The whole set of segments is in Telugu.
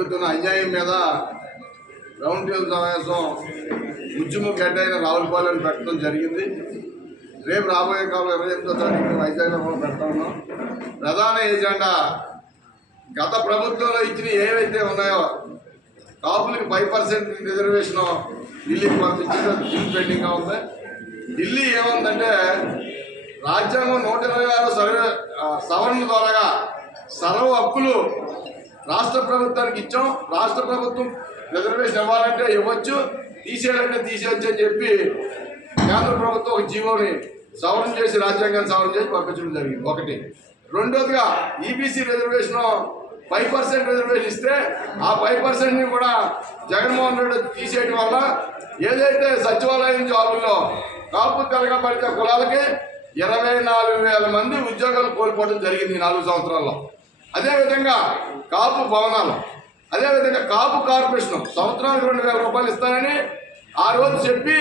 అన్యాయం మీద రౌండ్ టేబుల్ సమావేశం ఉద్యమం గడ్డైన రావులపాలెం పెట్టడం జరిగింది. రేపు రాబోయే కాలం ఇరవై ఎనిమిదో తారీఖు వైజాగ్లో మనం పెడతా ఉన్నాం. ప్రధాన ఏజెండా గత ప్రభుత్వంలో ఇచ్చిన ఏవైతే ఉన్నాయో కాపులకి ఫైవ్ పర్సెంట్ రిజర్వేషన్ ఢిల్లీకి పంపించింది బిల్ పెండింగ్గా ఉంది. ఢిల్లీ ఏముందంటే రాజ్యాంగం నూట ఇరవై ఆరు సర్వే సవరణ ద్వారా సర్వ హక్కులు రాష్ట్ర ప్రభుత్వానికి ఇచ్చాం. రాష్ట్ర ప్రభుత్వం రిజర్వేషన్ ఇవ్వాలంటే ఇవ్వచ్చు తీసేయాలంటే తీసేయచ్చు అని చెప్పి కేంద్ర ప్రభుత్వం ఒక జీవోని సవరణ చేసి రాజ్యాంగాన్ని సవరణ చేసి పంపించడం జరిగింది. ఒకటి. రెండోదిగా EBC reservation five percent reservation ఇస్తే ఆ ఫైవ్ పర్సెంట్ని కూడా జగన్మోహన్ రెడ్డి తీసేయడం వల్ల ఏదైతే సచివాలయం జాబుల్లో కాపు తెలగబడితే కులాలకి ఇరవై నాలుగు వేల మంది ఉద్యోగాలు కోల్పోవడం జరిగింది నాలుగు సంవత్సరాల్లో. అదేవిధంగా కాపు భవనాలు. అదేవిధంగా కాపు కార్పొరేషన్ సంవత్సరానికి రెండు వేల రూపాయలు ఇస్తానని ఆ రోజు చెప్పి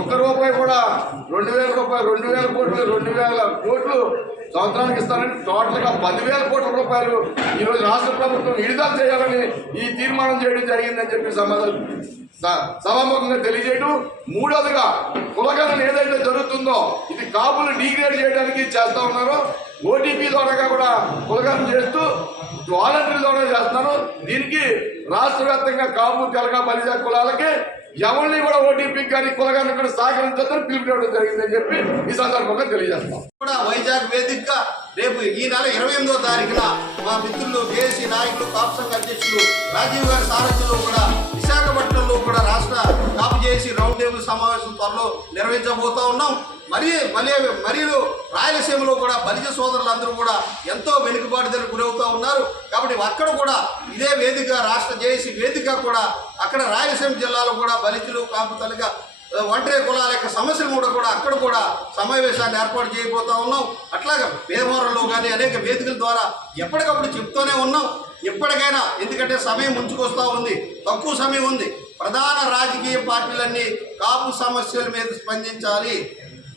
ఒక్క రూపాయి కూడా రెండు వేల రూపాయలు రెండు వేల కోట్లు రెండు వేల కోట్లు సంవత్సరానికి ఇస్తానని టోటల్గా పదివేల కోట్ల రూపాయలు ఈరోజు రాష్ట్ర ప్రభుత్వం విడుదల చేయాలని ఈ తీర్మానం చేయడం జరిగిందని చెప్పి సమాధానం స- సభాముఖంగా తెలియజేయడం. మూడోదిగా కులగణన ఏదైతే జరుగుతుందో ఇది కాపులు డిగ్రేడ్ చేయడానికి చేస్తా ఉన్నారు ఓటీపీ ద్వారా కూడా కులగణన చేస్తూ వాలంటీర్ ద్వారా చేస్తున్నారు. దీనికి రాష్ట్ర వ్యాప్తంగా కాపు తెలగ బలిజ కులాలకి ఎవరిని కూడా ఓటీపీ కానీ కులగాన్ని కూడా సహకరించొద్దని పిలుపునివ్వడం జరిగిందని చెప్పి ఈ సందర్భంగా తెలియజేస్తాం. కూడా వైజాగ్ వేదికగా రేపు ఈ నెల ఇరవై ఎనిమిదో తారీఖున మా మిత్రులు జేఏసీ నాయకులు కాపు సంఘ అధ్యక్షులు రాజీవ్ గారి సారథ్యంలో కూడా విశాఖపట్నంలో కూడా రాష్ట్ర కాపు చేసి రౌండ్ టేబుల్ సమావేశం త్వరలో నిర్వహించబోతా ఉన్నాం. మరి మళ్ళీ మరియు రాయలసీమలో కూడా బలిజ సోదరులందరూ కూడా ఎంతో వెనుకబాటుదలకు గురవుతూ ఉన్నారు. కాబట్టి అక్కడ కూడా ఇదే వేదిక రాష్ట్ర జేఏసీ వేదిక కూడా అక్కడ రాయలసీమ జిల్లాలో కూడా బలిజలు కాపు తల్లిగా ఒంటరి కులాల యొక్క సమస్యలు కూడా కూడా అక్కడ కూడా సమావేశాన్ని ఏర్పాటు చేయబోతా ఉన్నాం. అట్లాగే భీమవరంలో కానీ అనేక వేదికల ద్వారా ఎప్పటికప్పుడు చెప్తూనే ఉన్నాం. ఎప్పటికైనా ఎందుకంటే సమయం ముంచుకొస్తూ ఉంది. తక్కువ సమయం ఉంది. ప్రధాన రాజకీయ పార్టీలన్నీ కాపు సమస్యల మీద స్పందించాలి.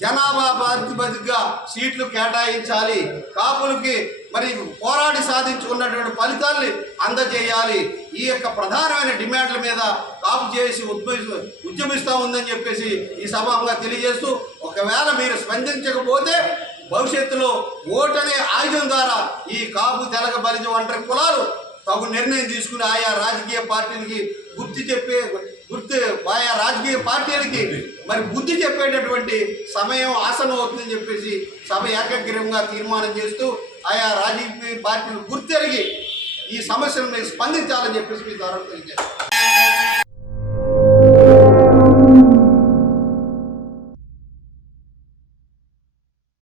జనాభా ప్రాతిపదికగా సీట్లు కేటాయించాలి. కాపులకి మరి పోరాడి సాధించుకున్నటువంటి ఫలితాల్ని అందజేయాలి. ఈ యొక్క ప్రధానమైన డిమాండ్ల మీద కాపు చేసి ఉద్యమి ఉద్యమిస్తూ ఉందని చెప్పేసి ఈ సభంగా తెలియజేస్తూ ఒకవేళ మీరు స్పందించకపోతే భవిష్యత్తులో ఓటనే ఆయుధం ద్వారా ఈ కాపు తెలగ బలిజ ఒంటరి కులాలు తగు నిర్ణయం తీసుకుని ఆయా రాజకీయ పార్టీలకి గుర్తు చెప్పే గుర్తు ఆయా రాజకీయ పార్టీలకి మరి బుద్ధి చెప్పేటటువంటి సమయం ఆసనం అవుతుందని చెప్పేసి సభ ఏకగ్రీవంగా తీర్మానం చేస్తూ ఆయా రాజకీయ పార్టీలు గుర్తెరిగి ఈ సమస్యల మీద స్పందించాలని చెప్పేసి మీ ద్వారా తెలియజేస్తాను